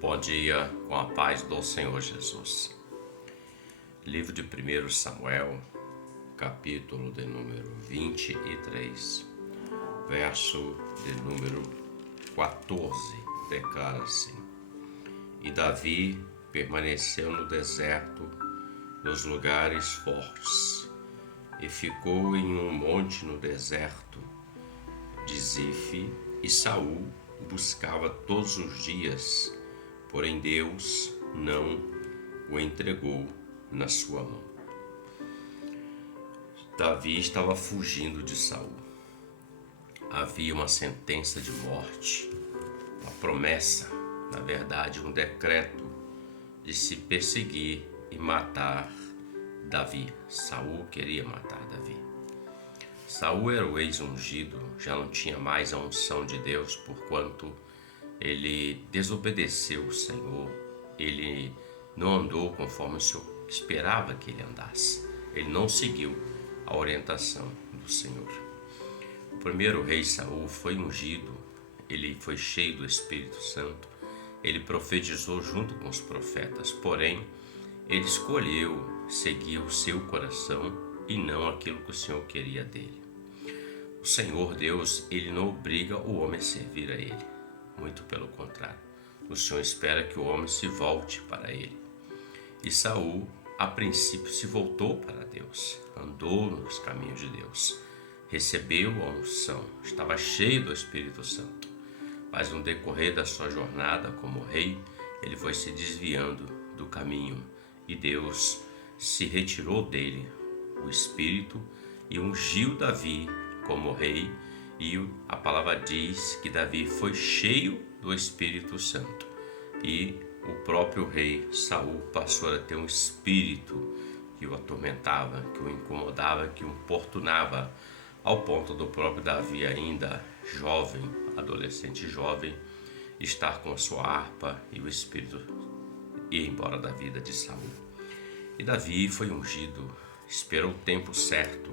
Bom dia, com a paz do Senhor Jesus. Livro de 1 Samuel, capítulo de número 23, verso de número 14, declara assim: E Davi permaneceu no deserto, nos lugares fortes, e ficou em um monte no deserto de Zife, e Saul o buscava todos os dias, porém Deus não o entregou na sua mão. Davi estava fugindo de Saul. Havia uma sentença de morte, uma promessa, na verdade um decreto de se perseguir e matar Davi. Saul queria matar Davi. Saul era o ex-ungido, já não tinha mais a unção de Deus, porquanto ele desobedeceu o Senhor. Ele não andou conforme o Senhor esperava que ele andasse. Ele não seguiu a orientação do Senhor. O primeiro rei Saul foi ungido, ele foi cheio do Espírito Santo, ele profetizou junto com os profetas, porém ele escolheu seguir o seu coração e não aquilo que o Senhor queria dele. O Senhor Deus, ele não obriga o homem a servir a ele, muito pelo contrário. O Senhor espera que o homem se volte para ele. E Saul, a princípio, se voltou para Deus, andou nos caminhos de Deus, recebeu a unção, estava cheio do Espírito Santo. Mas no decorrer da sua jornada como rei, ele foi se desviando do caminho e Deus se retirou dele o Espírito e ungiu Davi como rei, e a palavra diz que Davi foi cheio do Espírito Santo, e o próprio rei Saul passou a ter um espírito que o atormentava, que o incomodava, que o importunava, ao ponto do próprio Davi, ainda jovem, adolescente jovem, estar com a sua harpa e o espírito ir embora da vida de Saul. E Davi foi ungido, esperou o tempo certo.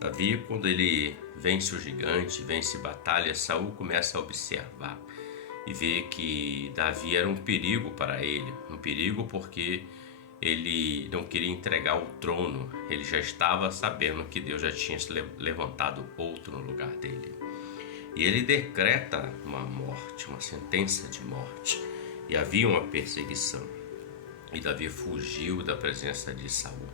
Davi, quando ele vence o gigante, vence batalha, Saul começa a observar e vê que Davi era um perigo para ele, um perigo porque ele não queria entregar o trono, ele já estava sabendo que Deus já tinha levantado outro no lugar dele. E ele decreta uma morte, uma sentença de morte, e havia uma perseguição. E Davi fugiu da presença de Saul.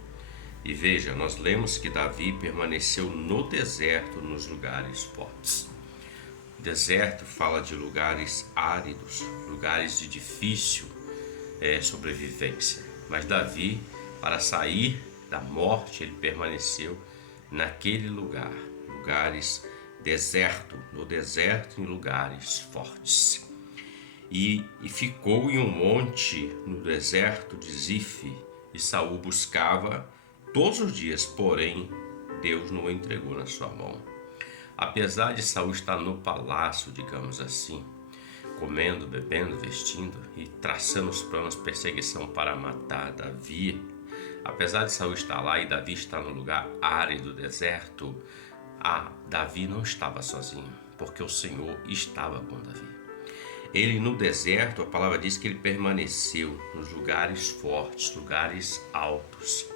E veja, nós lemos que Davi permaneceu no deserto, nos lugares fortes. Deserto fala de lugares áridos, lugares de difícil sobrevivência. Mas Davi, para sair da morte, ele permaneceu naquele lugar, lugares deserto, no deserto, em lugares fortes. E ficou em um monte no deserto de Zife, e Saul buscava todos os dias, porém Deus não o entregou na sua mão. Apesar de Saul estar no palácio, digamos assim, comendo, bebendo, vestindo e traçando os planos de perseguição para matar Davi, apesar de Saul estar lá e Davi estar no lugar árido, deserto, Davi não estava sozinho, porque o Senhor estava com Davi. Ele no deserto, a palavra diz que ele permaneceu nos lugares fortes, lugares altos.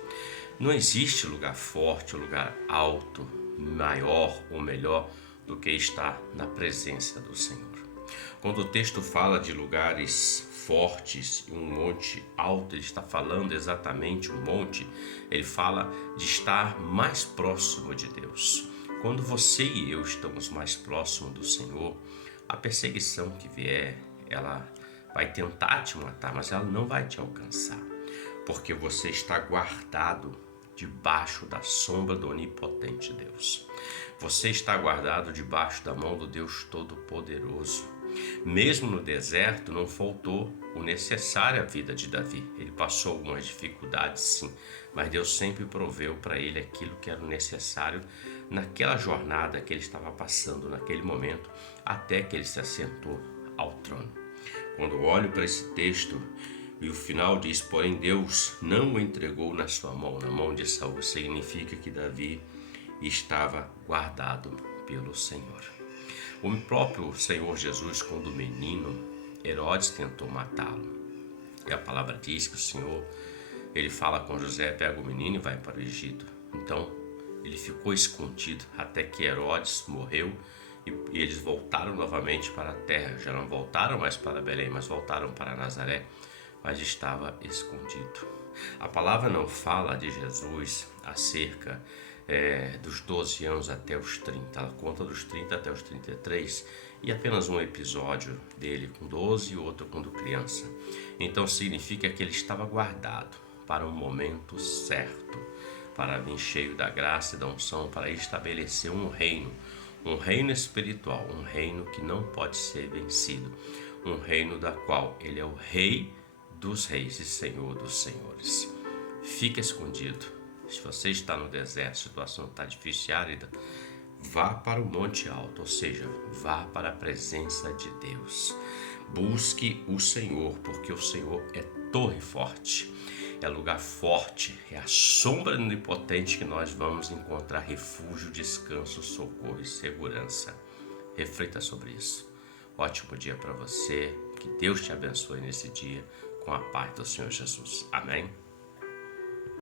Não existe lugar forte, lugar alto, maior ou melhor do que estar na presença do Senhor. Quando o texto fala de lugares fortes e um monte alto, ele está falando exatamente um monte, ele fala de estar mais próximo de Deus. Quando você e eu estamos mais próximos do Senhor, a perseguição que vier, ela vai tentar te matar, mas ela não vai te alcançar, porque você está guardado debaixo da sombra do onipotente Deus. Você está guardado debaixo da mão do Deus Todo-Poderoso. Mesmo no deserto, não faltou o necessário à vida de Davi. Ele passou algumas dificuldades, sim, mas Deus sempre proveu para ele aquilo que era necessário naquela jornada que ele estava passando, naquele momento, até que ele se assentou ao trono. Quando olho para esse texto, e o final diz, porém Deus não o entregou na sua mão, na mão de Saul, significa que Davi estava guardado pelo Senhor. O próprio Senhor Jesus, quando menino, Herodes tentou matá-lo. E a palavra diz que o Senhor, ele fala com José, pega o menino e vai para o Egito. Então, ele ficou escondido até que Herodes morreu e eles voltaram novamente para a terra. Já não voltaram mais para Belém, mas voltaram para Nazaré, mas estava escondido. A palavra não fala de Jesus acerca dos 12 anos até os 30. Ela conta dos 30 até os 33 e apenas um episódio dele com 12 e outro quando criança. Então significa que ele estava guardado para o momento certo, para vir cheio da graça e da unção, para estabelecer um reino espiritual, um reino que não pode ser vencido, um reino da qual ele é o rei dos reis e senhor dos senhores. Fica escondido. Se você está no deserto, a situação está difícil e árida, vá para o monte alto, ou seja, vá para a presença de Deus. Busque o Senhor, porque o Senhor é torre forte, é lugar forte, é a sombra onipotente que nós vamos encontrar refúgio, descanso, socorro e segurança. Reflita sobre isso. Ótimo dia para você, que Deus te abençoe nesse dia com a paz do Senhor Jesus. Amém?